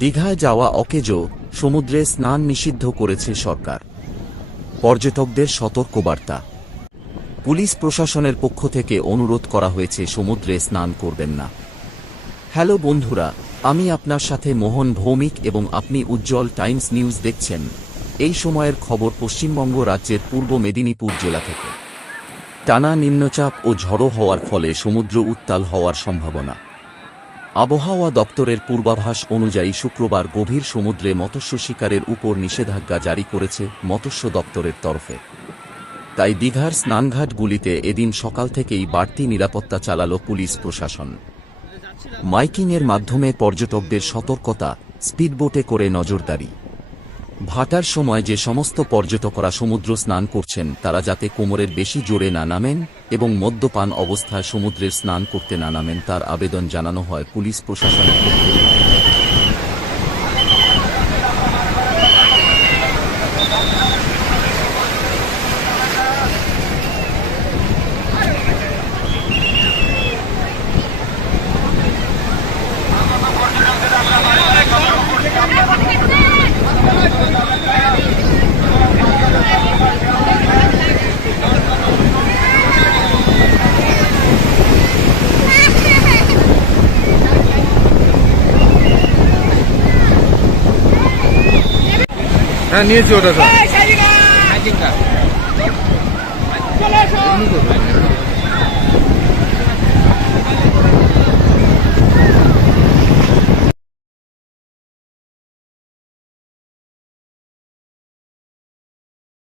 দীঘায় যাওয়া অকেজ, সমুদ্রে স্নান নিষিদ্ধ করেছে সরকার। পর্যটকদের সতর্কবার্তা। পুলিশ প্রশাসনের পক্ষ থেকে অনুরোধ করা হয়েছে সমুদ্রে স্নান করবেন না। হ্যালো বন্ধুরা, আমি আপনার সাথে মোহন ভৌমিক এবং আপনি উজ্জ্বল টাইমস নিউজ দেখছেন। এই সময়ের খবর পশ্চিমবঙ্গ রাজ্যের পূর্ব মেদিনীপুর জেলা থেকে। টানা নিম্নচাপ ও ঝড়ো হওয়ার ফলে সমুদ্র উত্তাল হওয়ার সম্ভাবনা। আবহাওয়া দপ্তরের পূর্বাভাস অনুযায়ী শুক্রবার গভীর সমুদ্রে মৎস্য শিকারের উপর নিষেধাজ্ঞা জারি করেছে মৎস্য দপ্তরের তরফে। তাই দীঘার স্নানঘাটগুলিতে এদিন সকাল থেকেই বাড়তি নিরাপত্তা চালাল পুলিশ প্রশাসন। মাইকিংয়ের মাধ্যমে পর্যটকদের সতর্কতা, স্পিডবোটে করে নজরদারি। ভাটার সময় যে সমস্ত পর্যটকরা সমুদ্র স্নান করছেন তারা যাতে কোমরের বেশি জোরে না নামেন এবং মদ্যপান অবস্থায় সমুদ্রে স্নান করতে না নামেন তার আবেদন জানানো হয় পুলিশ প্রশাসনের পক্ষ থেকে। হ্যাঁ নিয়েছি ওটা স্যার।